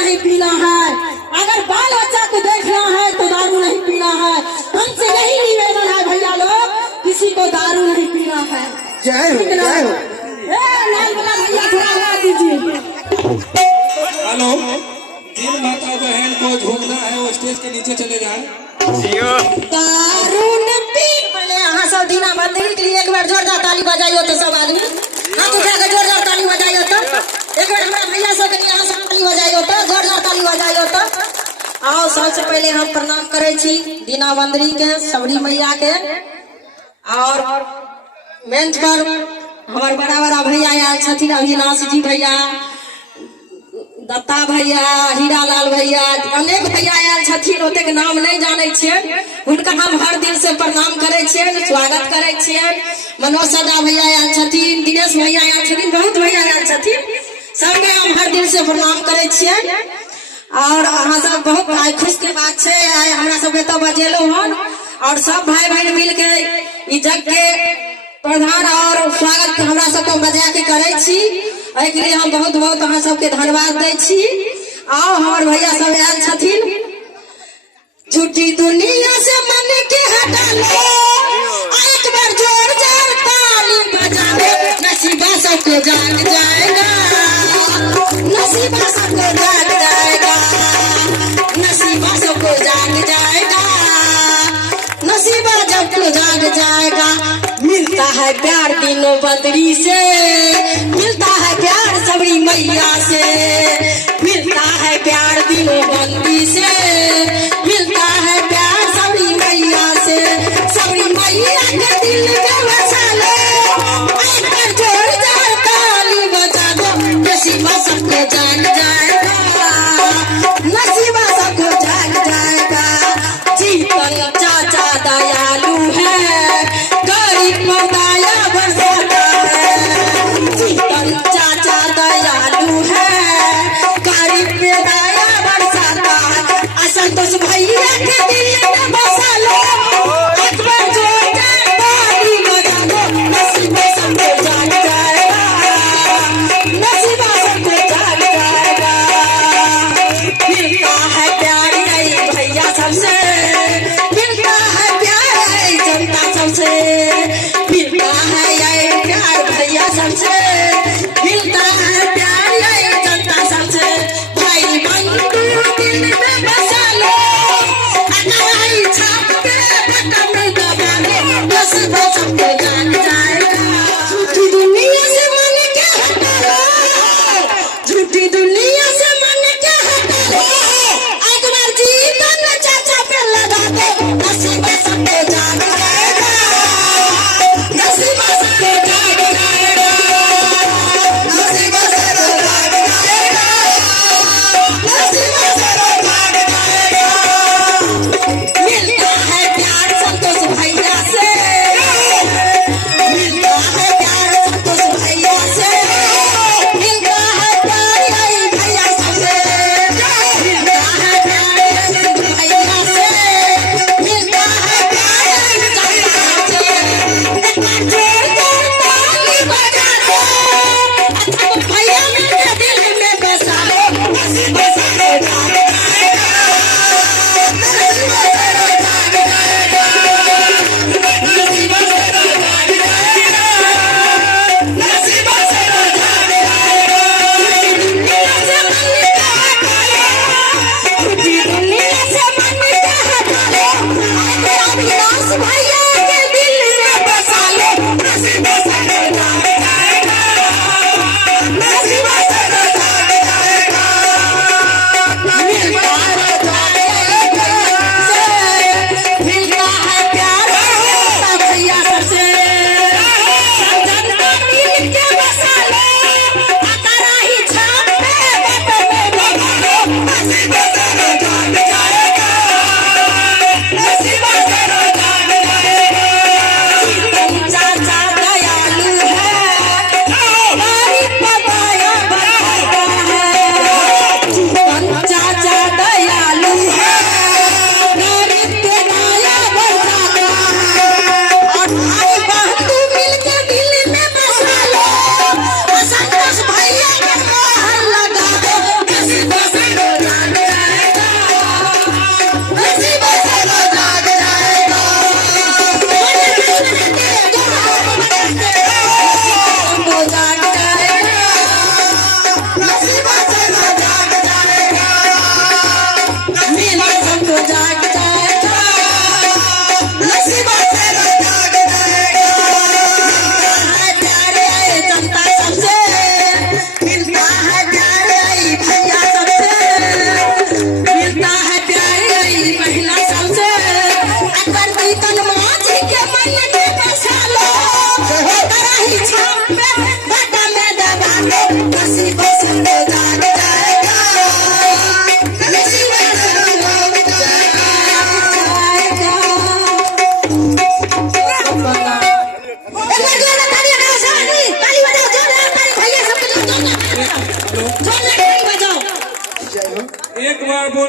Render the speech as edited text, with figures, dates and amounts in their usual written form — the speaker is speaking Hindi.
नहीं पीना है। अगर बाल बच्चा को देखना है तो दारू नहीं पीना है। हमसे यही निवेदन है भैया लोग, किसी को दारू नहीं पीना है। जय हो जय हो। लाल वाला भैया थोड़ा हवा दीजिए। हेलो, जिन माता बहन को झूमना है वो स्टेज के नीचे चले जाए। दारू न पी। पहले यहाँ सब दीना मंदिर के लिए एक बार जोरदार ताली बजाइयो तो सब आदमी हाथ उठा के जोरदार ताली बजाइयो तो। एक बार हमारे भैया सब के लिए यहाँ से ताली बजाइयो तो, जोरदार ताली बजाइयो तो। आओ सबसे पहले हम प्रणाम करे छी दीना मंदिर के, सबरी मैया के। और मंच पर हमारे बड़ा बड़ा भैया आयल छथिन, अविनाश जी भैया, दत्ता भैया, हीरा लाल भैया, अनेक भैया आयल छथिन, ओते के नाम नहीं जाने छियन। उनका हम हर दिल से प्रणाम करे छियन, स्वागत करे छियन। मनोज सदा भैया आयल छथिन, दिनेश भैया आयल छथिन, बहुत भैया आयल छथिन, सबके हम हर दिल से प्रणाम करे छियन। और अहाँ सब बहुत आइ खुश के बात है, आइ हमरा सबके तो बजेलो हन। और सब भाई बहन मिल के ई जग के प्रधान और स्वागत हमरा सबको बजा के करे छी। एहि के लिए हम बहुत बहुत अहाँ सबके धन्यवाद दै छी। आओ हमार भैया सब आयल छथिन। झूठी दुनिया से मन के हटा लो, एक बार जोर जोर ताली बजा दो, नसीबा सबको जाग जाएगा, नसीबा सबको जाग जाएगा, नसीबा सबको जाग जाएगा, नसीबा सबको जाग जाएगा। मिलता है प्यार दिनों बदरी से, मिलता है प्यार सबरी मैया से, मिलता है प्यार दिनों बंदी से, मिलता है प्यार सबरी मैया से। सबरी मैया के दिल में बसा लो, एक बार जोर जोर ताली बजा दो, नसीबा सबको जाग जाएगा, नसीबा सबको जाग जाएगा। जीवन चाचा दयालु है, गरीब पर दया बरसाता है। जीवन चाचा दयालु है, गरीब पे दया बरसाता है। असंतोष भैया के दिल में बसा लो, एक बार जोर जोर ताली बजा दो, नसीबा सबको जाग जाएगा, नसीबा सबको जाग जाएगा। मिलता है प्यार यही भैया सबसे, मिलता है प्यार यही जनता सबसे, मिलता है यही प्यार भैया सबसे, मिलता है प्यार यही जनता सबसे। भाई बंधु दिल में बसा लो, अनाई छाप के बटन में दबा लो, नसीबा सबको जाग जाएगा। झूठी दुनिया से मन के हटा लो, झूठी दुनिया से मन के हटा लो, एक बार जीवन चाचा पे लगा दो, नसीबा सबको जाग जाएगा, नसीबा सबको जाग जाएगा, नसीबा सबको जाग जाएगा, नसीबा सबको जाग जाएगा। मिलता है प्यार संतोष भैया से, मिलता है प्यार संतोष भैया से, मिलता है प्यार यही भैया सबसे, मिलता है प्यार यही भैया से, मिलता है प्यार यही जनता से। एक बार जोर जोर ताली बजा दो, अच्छा भैया मेरे दिल में बसा लो, नसीबा सबको जाग जाएगा, नसीबा सबको जाग जाएगा, नसीबा सबको जाग जाएगा, नसीबा सबको जाग जाएगा। दुनिया से मन के हटा लो, झूठी दुनिया से मन के हटा लो, आगे अविनाश भैया के दिल में बसा लो, नसीबा सबको जाग जाएगा, नसीबा सबको जाग जाएगा। एक बार जोर से ताली बजाओ सब आदमी, ताली बजाओ जोर से, ताली भैया सबके जोर से ताली बजाओ, जोर से ताली बजाओ। एक बार बोल